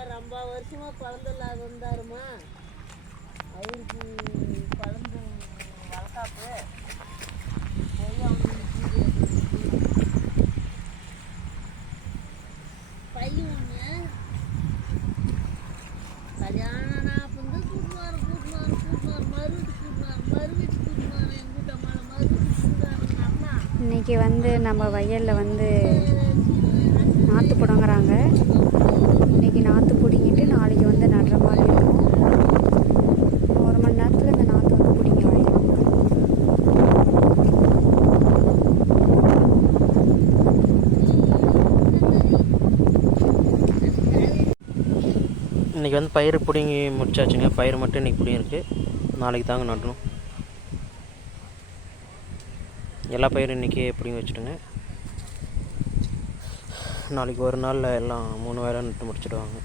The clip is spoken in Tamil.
அவர் ஐம்பது வருஷமா குழந்தை இல்லாத வந்தாருமா? அவருக்கு குழந்தை வளர்த்தாப்பு போய் அவனுக்கு பையன் ஒன்று கல்யாணம் நாற்பது கூட்டினாரு கூட்டினாரு கூட்டினாரு மறுவீட்டு கூட்டினாரு மறுவீட்டு கூட்டினாரு எங்கள் வீட்டு இன்னைக்கு வந்து நம்ம வயலில் வந்து நாற்று பிடுங்குறாங்க இன்னைக்கு நாற்று பிடுங்கிட்டு நாளைக்கு வந்து நடுற மாதிரி இருக்கும் இன்னும் ஒரு மணி நேரத்தில் இந்த நாற்று வந்து பிடிங்க ஆயிடும் இன்றைக்கி வந்து பயிர் பிடுங்கி முடிச்சாச்சுங்க. பயிர் மட்டும் இன்றைக்கி பிடிங்கிருக்கு நாளைக்கு தாங்க நடணும் எல்லா பயிரும் இன்றைக்கி பிடுங்கி வச்சுடுங்க. நாளைக்கு ஒரு நாளில் எல்லாம் மூணு வேலை நட்டு முடிச்சிடுவாங்க.